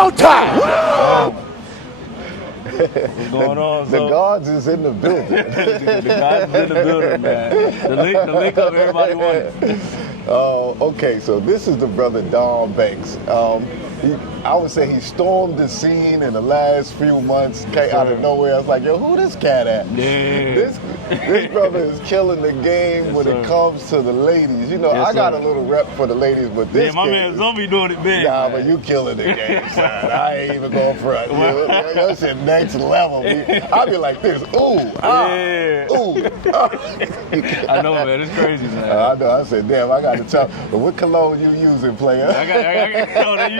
showtime. What's going on? The guards is in the building. The guards is in the building, man. The link up everybody wanted. Okay, so this is the brother Don Banks. I would say he stormed the scene in the last few months, came out of nowhere. I was like, yo, who this cat at? Yeah. This brother is killing the game when it comes to the ladies. You know, I got a little rep for the ladies, but this my man Zombie doing it big. Nah, but you killing the game, son. I ain't even going front. Your shit next level. I'll be like this, ooh, ooh. I know, man. It's crazy, man. I know. I said, damn, I got to tell. But what cologne you using, player? I got you smell that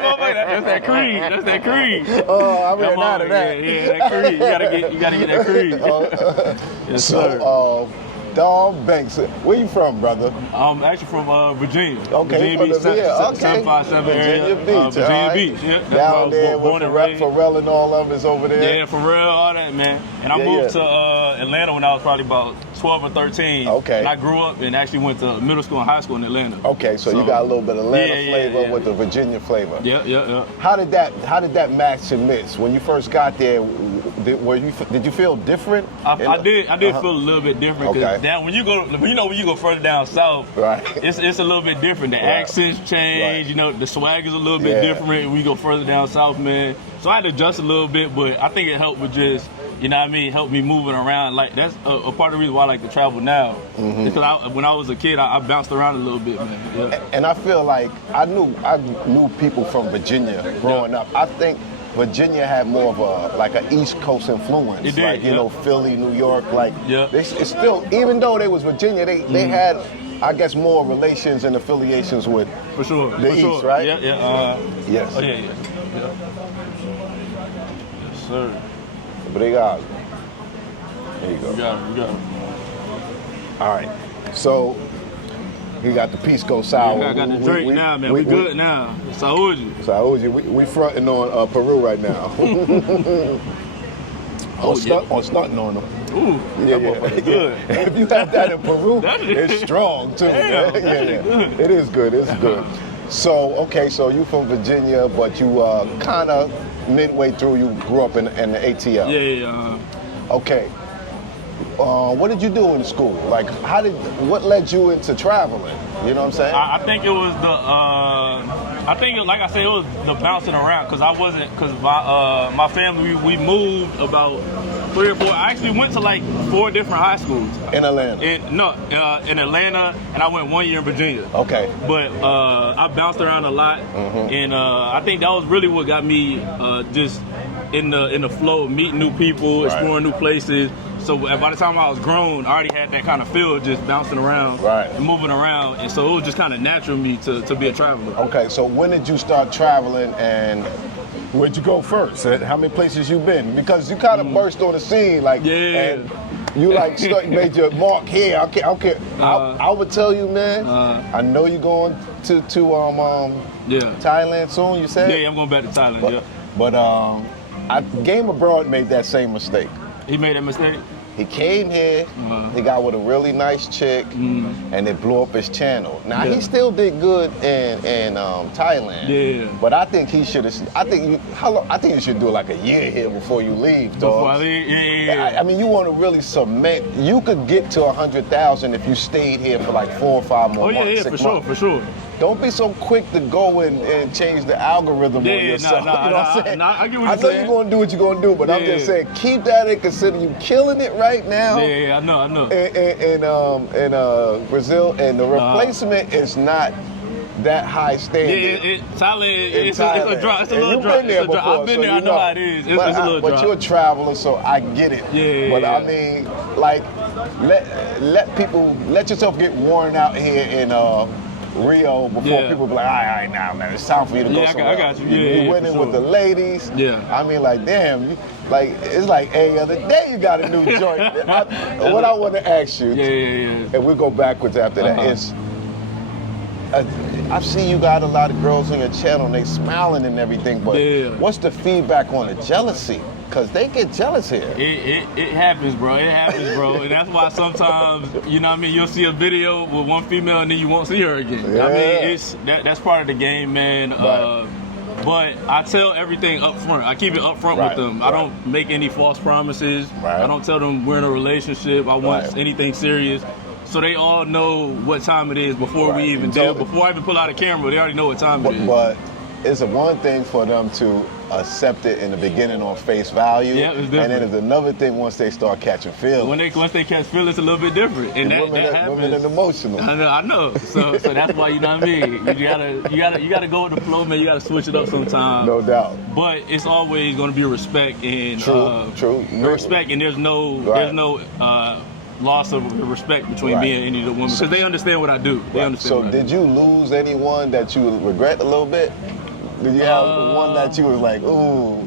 motherfucker? That's that Creed. That's that Creed. Oh, I ran out of that. Yeah, that Creed. You gotta get that Creed. Yes, sir. So, Don Banks, where you from, brother? I'm actually from Virginia. Okay, Virginia Beach, from the 757 area. Virginia Beach. Virginia Beach, yeah. That's down there born with and raised. Pharrell and all of us over there. Yeah, Pharrell, all that, man. And I moved to Atlanta when I was probably about 12 or 13. Okay. And I grew up and actually went to middle school and high school in Atlanta. Okay, so you got a little bit of Atlanta flavor with the Virginia flavor. Yeah. How did that match and mix? When you first got there, did you feel different? I did feel a little bit different because down when you go further down south, right? It's a little bit different. The accents change, you know, the swag is a little bit different when you go further down south, man. So I had to adjust a little bit, but I think it helped with just, you know what I mean, help me moving around. Like that's a part of the reason why I like to travel now. Because when I was a kid, I bounced around a little bit, man. Yeah. And I feel like I knew people from Virginia growing up. I think Virginia had more of an East Coast influence. It did, like, you know, Philly, New York, like it's still, even though they was Virginia, they had, I guess, more relations and affiliations with the East, right? Yeah. Yes. Oh, yeah. Yes, sir. Obrigado. There you go. You got it. All right. So, you got the Pisco Sour. Yeah, I got the drink now, man. We good now. Saúde. We fronting on Peru right now. Stunting on them. Ooh, that good. If you have that in Peru, it's strong too. Damn, It is good. It's good. So, okay, so you from Virginia, but you kind of midway through, you grew up in the ATL. Yeah. Okay. What did you do in school? Like, what led you into traveling? You know what I'm saying? I think it was like I said, it was the bouncing around because my family, we moved about 3 or 4. I actually went to like 4 different high schools. In Atlanta? In Atlanta, and I went 1 year in Virginia. Okay. But I bounced around a lot, and I think that was really what got me just in the flow of meeting new people, exploring new places. So by the time I was grown, I already had that kind of feel just bouncing around and moving around. And so it was just kind of natural to me to be a traveler. Okay, so when did you start traveling and where'd you go first? How many places you been? Because you kind of burst on the scene, like, and you like made your mark here. Okay. I would tell you, man, I know you're going to Thailand soon, you said? Yeah, I'm going back to Thailand, But Game Abroad made that same mistake. He made that mistake? He came here, he got with a really nice chick, and it blew up his channel. Now, he still did good in Thailand. Yeah. But I think he should have, I think you should do like a year here before you leave, dog. Before I leave? Yeah. I mean, you want to really cement, you could get to 100,000 if you stayed here for like 4 or 5 more months. Yeah, for sure. Don't be so quick to go and change the algorithm on yourself. You know what I'm saying? I get what I know you're going to do what you're going to do, but I'm just saying, keep that in consider. You killing it right now. Yeah, I know. In Brazil, and the replacement is not that high standard. Yeah, Thailand, it's a drop. It's a little drop. You've been there before. I've been there. I know how it is. It's a little drop. But you're a traveler, so I get it. Yeah. But I mean, like, let yourself get worn out here in Rio before people be like, all right, now, man, it's time for you to go somewhere. I got you. You went in with the ladies. Yeah. I mean, like, damn, it's like every other day you got a new joint. What I want to ask you, and we'll go backwards after that, is I've seen you got a lot of girls on your channel and they smiling and everything, but what's the feedback on the jealousy? Because they get jealous here. It happens, bro. And that's why sometimes, you know what I mean, you'll see a video with one female and then you won't see her again. Yeah. I mean, that's part of the game, man. But I tell everything up front. I keep it up front with them. I don't make any false promises. I don't tell them we're in a relationship. I want anything serious. So they all know what time it is before we even do. Before I even pull out a camera, they already know what time it is. But it's one thing for them to accept it in the beginning on face value, it's different. And then it's another thing once they start catching feelings. Once they catch feelings, it's a little bit different, and that happens. Women are emotional. I know. So that's why, you know what I mean. You gotta go with the flow, man. You gotta switch it up sometimes. No doubt. But it's always gonna be respect and true. Respect, and there's no loss of respect between me and any of the women because they understand what I do. They understand. So did you lose anyone that you regret a little bit? Did you have one that you was like, ooh?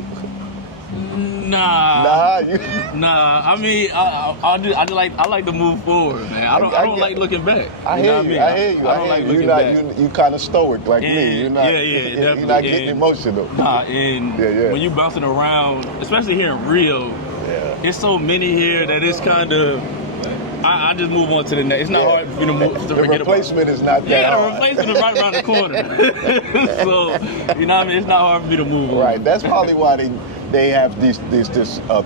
Nah. I mean, I like to move forward, man. I don't like looking back. I hear you. I don't like looking back. You kind of stoic like me. You're not. You're not getting emotional. Nah, and when you bouncing around, especially here in Rio, it's so many here that it's kind of. I just move on to the next. It's not hard for me to move. To the replacement is not that hard. The replacement is right around the corner. So, you know what I mean? It's not hard for me to move on. Right. That's probably why they have this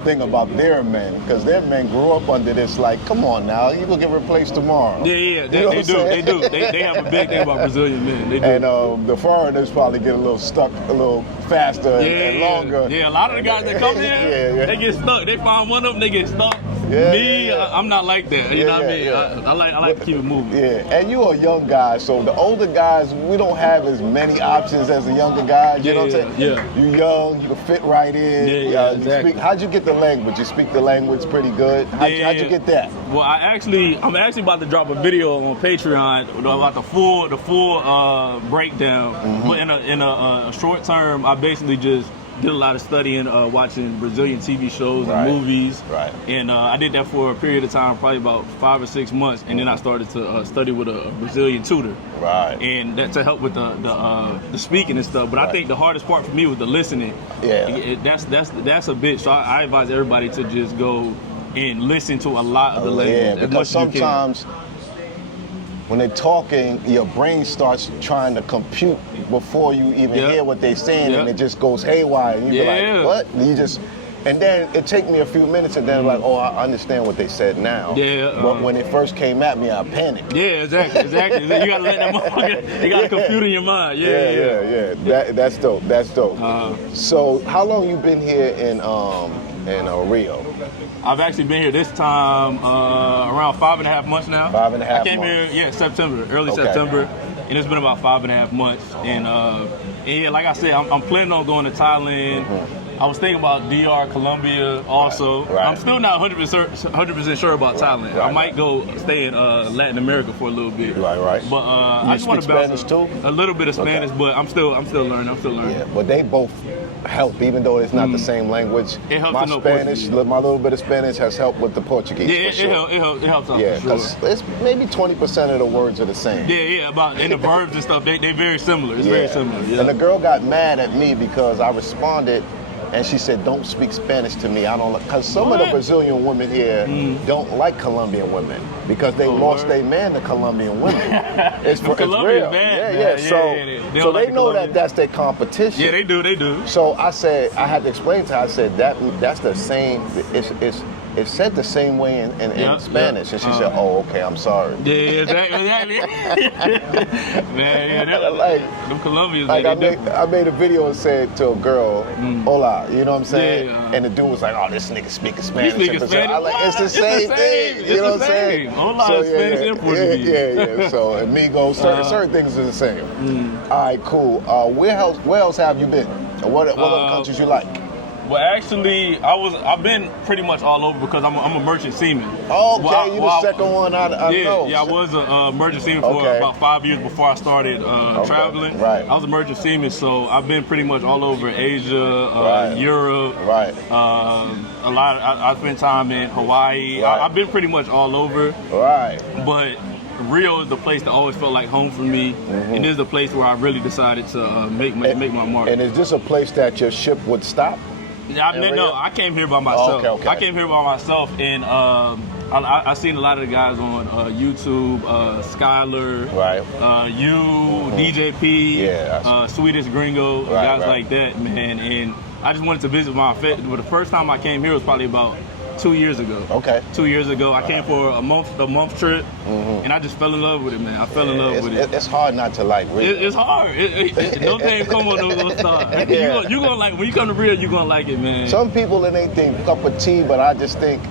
thing about their men, because their men grew up under this, like, come on now, you will get replaced tomorrow. Yeah, they do. They have a big thing about Brazilian men. They do. And the foreigners probably get a little stuck a little faster and longer. Yeah, a lot of the guys that come here, they get stuck. They find one of them, they get stuck. I'm not like that. You know what I mean? I like to keep it moving. Yeah, and you're a young guy, so the older guys, we don't have as many options as the younger guys. You know what I'm saying? Yeah. You're young, you can fit right in. Exactly. How'd you get the language? You speak the language pretty good. How'd you get that? Well, I'm actually about to drop a video on Patreon about the full breakdown. But in a short term, I basically just did a lot of studying, watching Brazilian TV shows and movies. Right. And I did that for a period of time, probably about 5 or 6 months, and then I started to study with a Brazilian tutor. Right. And that to help with the speaking and stuff. But I think the hardest part for me was the listening. Yeah. That's a bit. So I advise everybody to just go and listen to a lot of the language. Yeah, because sometimes when they're talking, your brain starts trying to compute before you even hear what they're saying, and it just goes haywire. And you be like, what? And then it take me a few minutes, and then like, oh, I understand what they said now. But when it first came at me, I panicked. Yeah, exactly. You gotta let them motherfucker. You gotta compute in your mind. That's dope. So how long you been here in Rio? I've actually been here this time around 5.5 months now. 5.5 months. I came here, September, early September, and it's been about 5.5 months. And like I said, I'm planning on going to Thailand. I was thinking about DR, Colombia also. Right. I'm still not 100% sure about Thailand. I might go stay in Latin America for a little bit. Right. But I just want to bounce a little bit of Spanish, but I'm still learning. Yeah, but they both help, even though it's not the same language. It helps my little bit of Spanish has helped with the Portuguese. Yeah, it helps out. Yeah, because it's maybe 20% of the words are the same. And the verbs and stuff, they very similar. It's very similar. Yeah. And the girl got mad at me because I responded. And she said, don't speak Spanish to me. I don't like, because some of the Brazilian women here don't like Colombian women because they lost their man to Colombian women. It's real. Man. So they know that that's their competition. Yeah, they do. So I said, I had to explain to her, I said, that's the same, it's said the same way in Spanish. And she said, oh, okay, I'm sorry. Yeah, exactly. Man, them Colombians, like I made a video and said to a girl, hola, you know what I'm saying? And the dude was like, oh, this nigga speaking Spanish. It's the same thing. You know what I'm saying? Hola, Spanish and Portuguese. Yeah. So amigos, certain things are the same. All right, cool. Where else have you been? What other countries you like? Well, actually, I've been pretty much all over because I'm a merchant seaman. Okay, you the second one I know. Yeah, I was a merchant seaman for about 5 years before I started traveling. Right. I was a merchant seaman, so I've been pretty much all over Asia, Europe. Right. I spent time in Hawaii. Right. I've been pretty much all over. Right. But Rio is the place that always felt like home for me, and this is the place where I really decided to make my mark. And is this a place that your ship would stop? No, I came here by myself. Okay. I came here by myself, and I seen a lot of the guys on YouTube, Skylar, DJP, Swedish Gringo, guys like that, man. And I just wanted to visit my family. But the first time I came here was probably about 2 years ago. 2 years ago, I came for a month trip, and I just fell in love with it, man. I fell in love with it. It's hard not to like Rio. It's hard. No thing come on no star. You gonna like when you come to Rio, you gonna like it, man. Some people it ain't their cup of tea, but I just think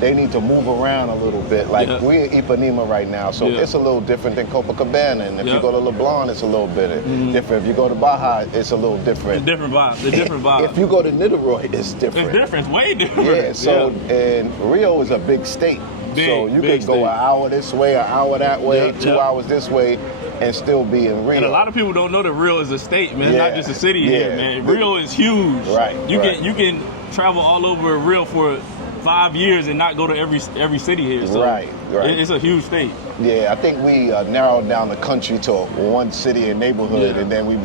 they need to move around a little bit. Like we're in Ipanema right now, so it's a little different than Copacabana. And if you go to Leblon, it's a little bit different. If you go to Baja, it's a little different. It's different vibe. It's different vibe. If you go to Niterói, it's different. It's different. It's way different. Yeah. So and Rio is a big state, so you can go an hour this way, an hour that way, 2 hours this way, and still be in Rio. And a lot of people don't know that Rio is a state, man. It's not just a city here, man. Rio is huge. You can travel all over Rio for 5 years and not go to every city here. So it's a huge state. Yeah, I think we narrowed down the country to one city and neighborhood, and then we, you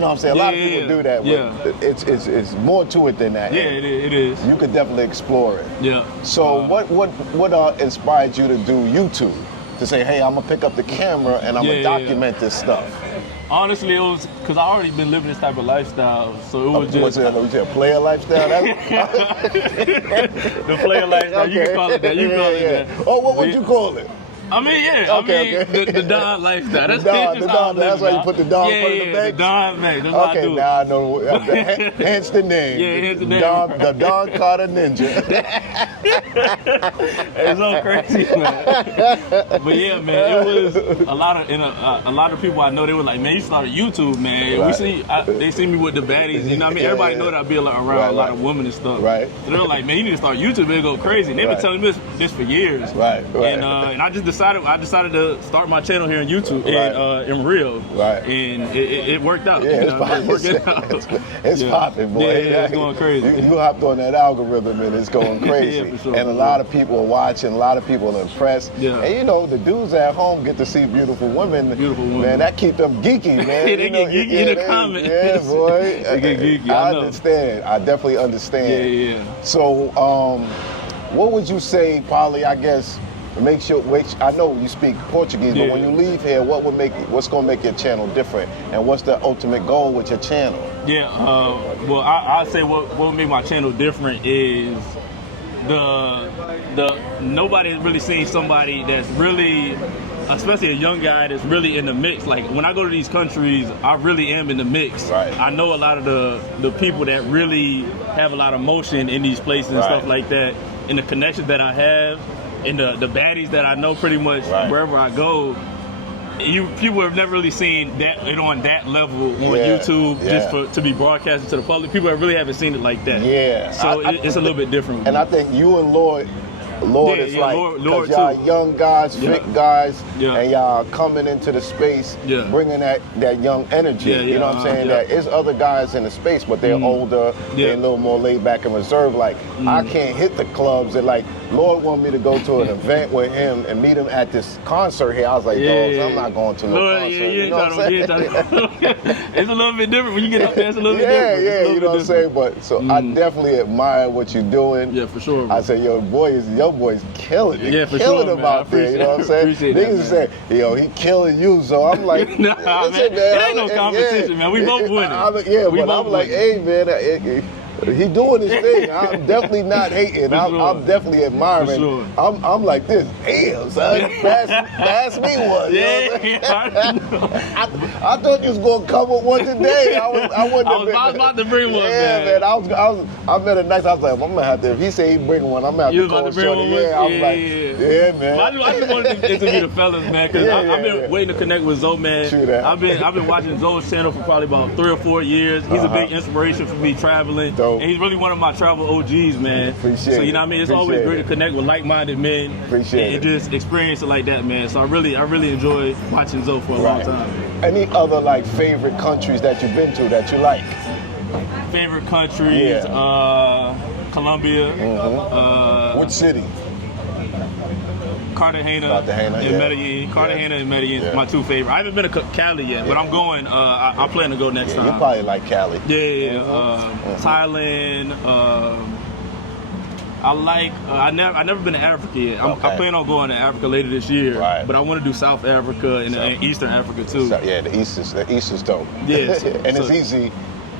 know what I'm saying? A lot of people do that, but it's more to it than that. Yeah, it is. You could definitely explore it. Yeah. So what inspired you to do YouTube? To say, hey, I'm gonna pick up the camera and I'm gonna document this stuff. Honestly, it was because I already been living this type of lifestyle, so it was just. Was it a player lifestyle? The player lifestyle, you can call it that. You can call it that. Oh, what would you call it? I mean, the Don lifestyle. That's the Don. That's why you put the Don in front of the bench? The Don bench. That's how I do it. Now I know. Hence the name. Yeah, hence the name. The Don Carter Ninja. It's so crazy, man. But yeah, man, it was a lot of people I know. They were like, man, you started YouTube, man. They see me with the baddies. You know what I mean? Everybody know that I be around a lot of women and stuff. Right. So they're like, man, you need to start YouTube. It'll go crazy. And they've been telling me this for years. Right. And I decided to start my channel here on YouTube in Rio. And it worked out. Yeah, it's popping, boy. Yeah, it's going crazy. You hopped on that algorithm and it's going crazy. For sure, and a lot of people are watching, a lot of people are impressed. Yeah. And you know, the dudes at home get to see beautiful women. Man, that keep them geeky, man. They get geeky in the comments. Yeah, boy. They get geeky, I understand. I definitely understand. Yeah. So, what would you say, probably, I guess, I know you speak Portuguese, but when you leave here, what's going to make your channel different, and what's the ultimate goal with your channel? Yeah, well, I'd say what would make my channel different is nobody's really seen somebody that's really, especially a young guy that's really in the mix. Like when I go to these countries, I really am in the mix. I know a lot of the people that really have a lot of motion in these places and stuff like that, and the connections that I have. And the baddies that I know pretty much wherever I go, people have never really seen that on that level on YouTube just to be broadcasted to the public. People really haven't seen it like that. Yeah. So it's a little bit different. And I think you and Lord is like, because y'all young guys, fit guys, and y'all coming into the space, bringing that young energy. You know what I'm saying? That is other guys in the space, but they're older, they're a little more laid back and reserved. Like, I can't hit the clubs. And like, Lord wanted me to go to an event with him and meet him at this concert here. I was like, dogs, I'm not going to no concert. You know what I'm saying? It's a little bit different when you get up there. It's a little bit different. Yeah, you know what I'm saying? But so I definitely admire what you're doing. Yeah, for sure. I say, your boys killing it. Yeah, for killing sure, them out there. You know what I'm saying? Niggas say, he killing you. So I'm like, nah, man, it ain't no competition, man. We both winning. I'm like, hey, man. He doing his thing. I'm definitely not hating. I'm definitely admiring. I'm like this. Damn, son. Pass me one. I thought you was gonna come with one today. I was about to bring one. Yeah, man. I met a nice. I was like, I'm gonna have to. If he say he bring one, I'm gonna have to call shorty. Yeah, I'm like, yeah, man. I just wanted to interview the fellas, man, because I've been waiting to connect with Zoe, man. True that. I've been watching Zoe's channel for probably about 3 or 4 years. He's a big inspiration for me traveling. And he's really one of my travel OGs, man. So you know what I mean? It's always great to connect with like-minded men and just experience it like that, man. So I really enjoy watching Zoe for a long time. Any other like favorite countries that you've been to that you like? Favorite countries, Colombia. Which city? Cartagena and Medellin. Cartagena and Medellin is my 2 favorites. I haven't been to Cali yet, but I'm going. I plan to go next time. You probably like Cali. Yeah. Thailand. I never been to Africa yet. I plan on going to Africa later this year. Right. But I want to do South Africa and Eastern Africa too. So, yeah, the East is dope. Yes. And it's easy.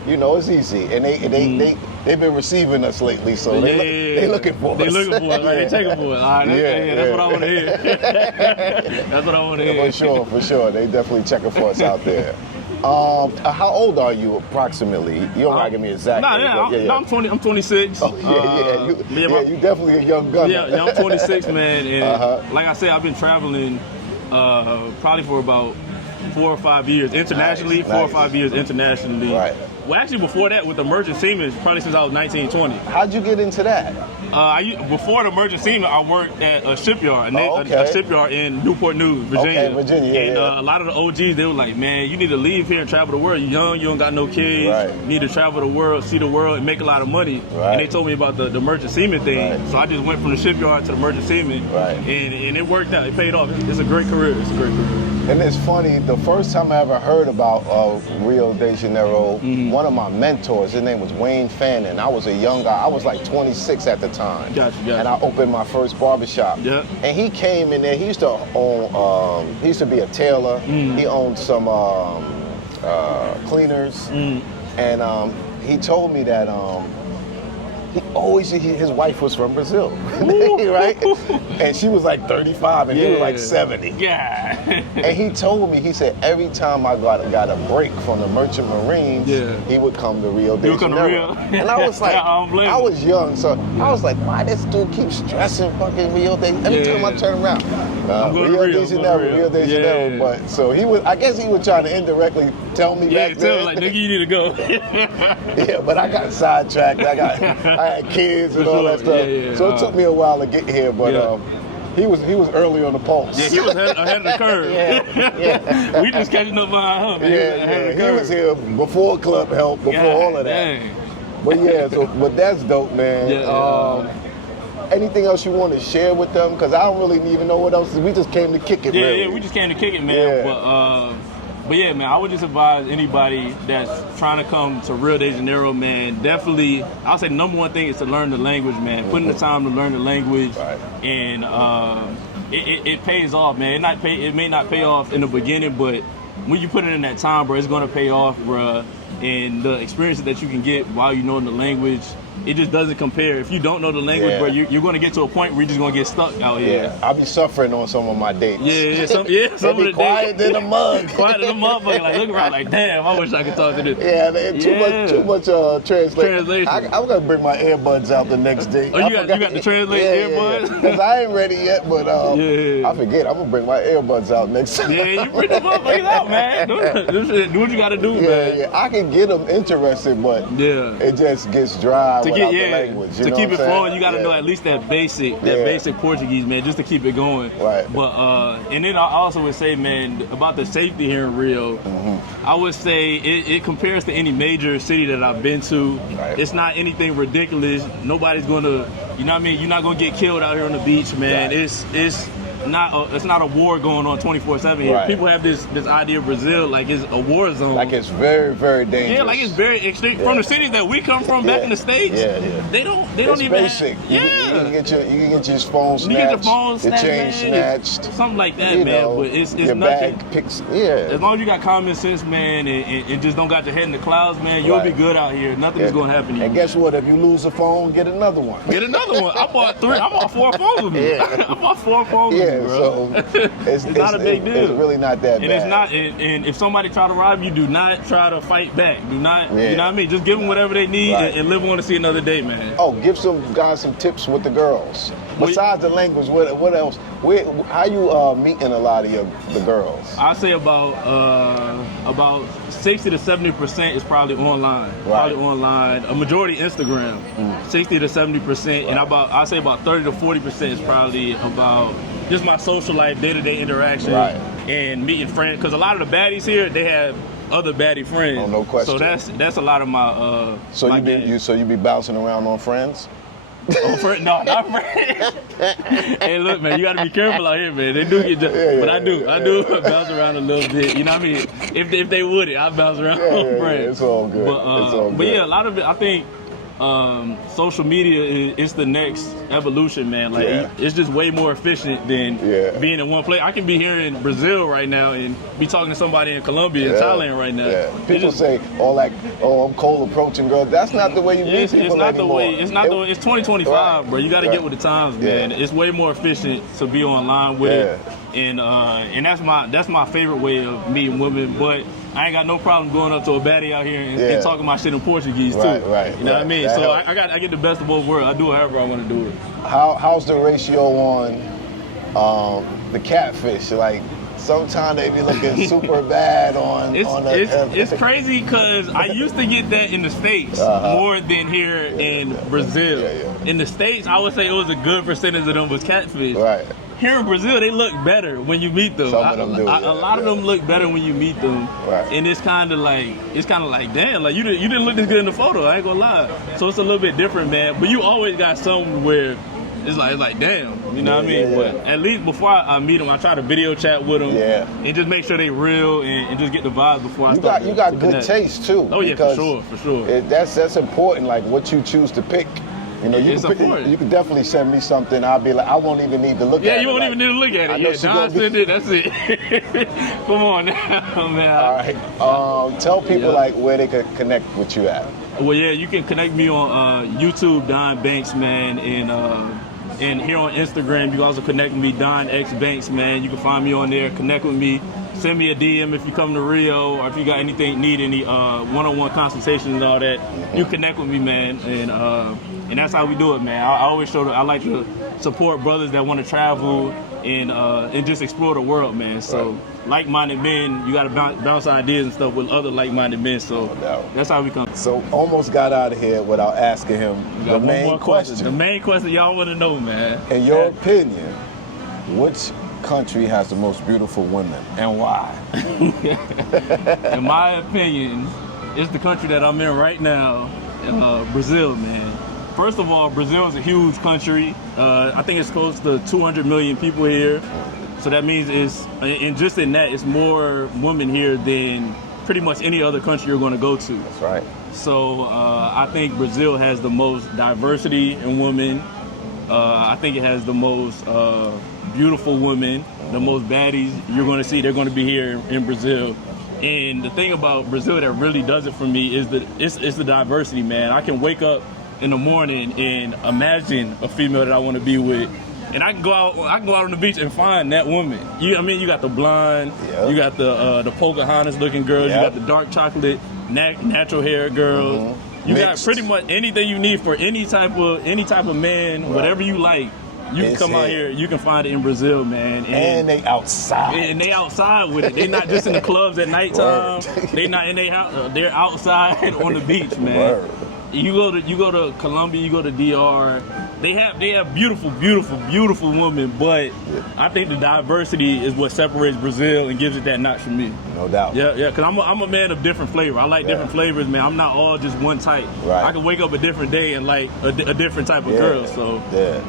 You know, it's easy, and they've been receiving us lately, so they looking for us. They looking for us. Right? They taking for us. All right, that's what I want to hear. That's what I want to hear. For sure. They definitely checking for us out there. How old are you approximately? You don't gotta give me exact. I'm 20. I'm 26. Oh, you definitely a young gun. Yeah, I'm 26, man. And like I said, I've been traveling probably for about 4 or 5 years internationally. Nice. 4 or 5 years internationally. Right. Well, actually, before that, with the merchant seaman, probably since I was 19, 20. How'd you get into that? Before the merchant seaman, I worked at a shipyard, a shipyard in Newport News, Virginia. Okay, Virginia, and a lot of the OGs, they were like, man, you need to leave here and travel the world. You're young, you don't got no kids. Right. You need to travel the world, see the world, and make a lot of money. Right. And they told me about the merchant seaman thing. Right. So I just went from the shipyard to the merchant seaman. Right. And it worked out. It paid off. It's a great career. And it's funny, the first time I ever heard about Rio de Janeiro, one of my mentors, his name was Wayne Fannin. I was a young guy. I was like 26 at the time. Gotcha. And I opened my first barbershop. Yeah. And he came in there. He used to own, he used to be a tailor. He owned some cleaners. And he told me that his wife was from Brazil, right? And she was like 35 and he was like 70. Yeah. And he told me, he said, every time I got a break from the Merchant Marines, he would come to Rio de Janeiro. And I was like, I was young, so I was like, why this dude keeps stressing fucking Rio de Janeiro? Every time I turn around, Rio de Janeiro. But so I guess he was trying to indirectly tell me back then. Yeah, like, nigga, you need to go. Yeah, but I got sidetracked. I had kids and all that stuff. So it took me a while to get here, but he was early on the pulse. Yeah, he was ahead of the curve. We just catching up behind him. Man. He was here before Club Help, before all of that. Dang. But but that's dope, man. Anything else you want to share with them? Because I don't really even know what else. We just came to kick it. Yeah, we just came to kick it, man. But yeah, man, I would just advise anybody that's trying to come to Rio de Janeiro, man, definitely, I'll say the number one thing is to learn the language, man. Putting the time to learn the language, and it pays off, man. It may not pay off in the beginning, but when you put it in that time, bro, it's going to pay off, bro. And the experiences that you can get while you know the language, it just doesn't compare. If you don't know the language, bro, you're going to get to a point where you're just going to get stuck out here. Yeah, I'll be suffering on some of my dates. Some of the quiet dates. than a mug. Quiet than a motherfucker. Like, look around like, damn, I wish I could talk to this. Yeah, man, too much translation. I'm going to bring my earbuds out the next day. Oh, you got the translated earbuds? Because I ain't ready yet, but I forget. I'm going to bring my earbuds out next time. Yeah, you bring the motherfuckers out, man. Do what you got to do, man. Yeah, I can get them interested, but it just gets dry without the language. To keep it flowing, you got to know at least that basic Portuguese, man, just to keep it going. Right. But and then I also would say, man, about the safety here in Rio, I would say it compares to any major city that I've been to. Right. It's not anything ridiculous. Nobody's gonna, you know what I mean? You're not gonna get killed out here on the beach, man. Right. It's not a war going on 24/7 here. Right. People have this idea of Brazil like it's a war zone. Like it's very, very dangerous. Yeah, like it's very extreme. From the cities that we come from back in the States, they don't even basic. You can get your phone snatched. You get your phone snatched, your chain snatched. Something like that, man. But it's your nothing. Bag picks, As long as you got common sense, man, and just don't got your head in the clouds, man, you'll be good out here. Nothing is gonna happen to you. And guess what? If you lose a phone, get another one. Get another one. I bought 4 phones with me. I bought 4 phones with me, bro. So it's not a big deal. It's really not that bad. And it's not. And if somebody try to rob you, do not try to fight back. Do not. You know what I mean? Just give them whatever they need and live on to see another day, man. Oh, give some guys some tips with the girls. Besides the language, what else? How you meeting a lot of the girls? I say about 60 to 70% is probably online. Right. Probably online. A majority Instagram. 60 to 70%, and I say about 30 to 40% is probably about just my social life, day-to-day interaction, and meeting friends. Because a lot of the baddies here, they have other baddie friends. Oh, no question. So that's a lot of my. So you be bouncing around on friends? No, not friends. Hey, look, man, you got to be careful out here, man. They do get, but I do bounce around a little bit. You know what I mean? If they would, I bounce around on friends. It's all good. But yeah, a lot of it, I think. social media is the next evolution, man. Like it's just way more efficient than being in one place. I can be here in Brazil right now and be talking to somebody in Colombia and Thailand right now. People say, I'm cold approaching girls. That's not the way you meet people It's not anymore. the way. It's not the way. It's 2025, bro. You got to get with the times, man. It's way more efficient to be online with it, and that's my favorite way of meeting women. But I ain't got no problem going up to a baddie out here and talking my shit in Portuguese too. Right. You know what I mean? That so I get the best of both worlds. I do however I want to do it. How's the ratio on the catfish? Like sometimes they be looking super bad on. It's crazy because I used to get that in the States more than here in Brazil. In the States, I would say it was a good percentage of them was catfish. Right. Here in Brazil, they look better when you meet them. Some of them do, a lot of them look better when you meet them, and it's kind of like damn, like you didn't look this good in the photo. I ain't gonna lie. So it's a little bit different, man. But you always got something where it's like damn, you know what I mean? But at least before I meet them, I try to video chat with them and just make sure they real and just get the vibe before I start. You got good taste too. Oh yeah, for sure. That's important. Like what you choose to pick. You know, you can definitely send me something. I'll be like, I won't even need to look at it. Yeah, you won't even need to look at it. Yeah, Don send it. That's it. Come on now, man. All right. Tell people like where they could connect with you at. Well, yeah, you can connect me on YouTube, Don Banks, man, and here on Instagram, you can also connect with me, Don X Banks, man. You can find me on there. Connect with me. Send me a DM if you come to Rio, or if you got anything, need any one-on-one consultation and all that. You connect with me, man, and that's how we do it, man. I always I like to support brothers that want to travel and just explore the world, man. So like-minded men, you got to bounce ideas and stuff with other like-minded men. So that's how we come. So almost got out of here without asking him the main question. The main question y'all want to know, man. In your opinion, which country has the most beautiful women and why? In my opinion, it's the country that I'm in right now, Brazil, man. First of all, Brazil is a huge country. I think it's close to 200 million people here. So that means it's more women here than pretty much any other country you're going to go to. That's right. So I think Brazil has the most diversity in women. I think it has the most beautiful women, the most baddies you're going to see. They're going to be here in Brazil. And the thing about Brazil that really does it for me is that it's the diversity, man. I can wake up in the morning and imagine a female that I want to be with, and I can go out on the beach and find that woman. You got the blonde, you got the Pocahontas looking girls, you got the dark chocolate natural hair girls. You got pretty much anything you need for any type of man, whatever you like. You can come out here, you can find it in Brazil, man. And they outside. And they outside with it. They not just in the clubs at nighttime. They not in their house. They're outside on the beach, man. Word. You go to Colombia, you go to DR. They have beautiful women, but I think the diversity is what separates Brazil and gives it that notch for me. No doubt. Yeah, because I'm a man of different flavor. I like different flavors, man. I'm not all just one type. Right. I can wake up a different day and like a different type of girl. So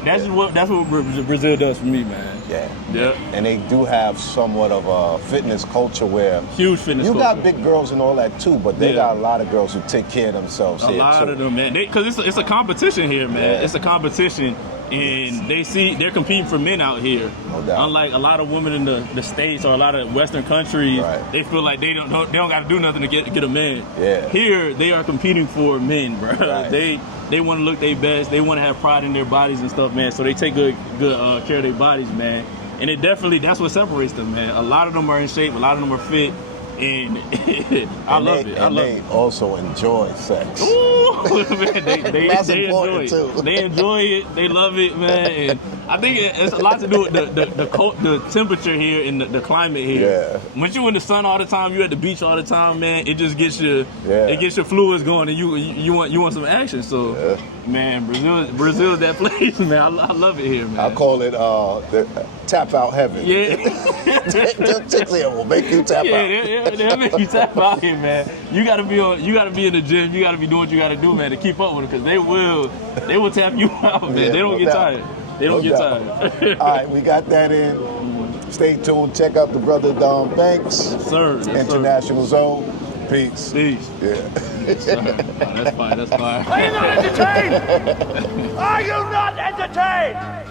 that's what Brazil does for me, man. Yeah. And they do have somewhat of a fitness culture where huge fitness. You culture. got big girls and all that too, but they got a lot of girls who take care of themselves. A lot of them, man. Because it's a competition here, man. It's a competition, and they're competing for men out here. No doubt. Unlike a lot of women in the States or a lot of Western countries, they feel like they don't got to do nothing to get a man. Yeah. Here they are competing for men, bro. Right. They want to look their best. They want to have pride in their bodies and stuff, man. So they take good care of their bodies, man. And that's what separates them, man. A lot of them are in shape. A lot of them are fit. And I love it. They also enjoy sex. Ooh, man, they enjoy it. Too. They enjoy it. They love it, man. And I think it's a lot to do with the temperature here and the climate here. Yeah. When you in the sun all the time, you at the beach all the time, man. It just gets your fluids going, and you want some action. So, man, Brazil is that place, man. I love it here, man. I call it the tap out heaven. Yeah. Chicks here will make you tap out. Yeah, they'll make you tap out here, man. You gotta be in the gym. You gotta be doing what you gotta do, man, to keep up with them, because they will tap you out, man. They don't get tired. They don't get tired. All right, we got that in. Stay tuned. Check out the brother Don Banks. Yes, sir. International Zone. Peace. Peace. Yeah. That's fine. That's fine. Are you not entertained? Are you not entertained?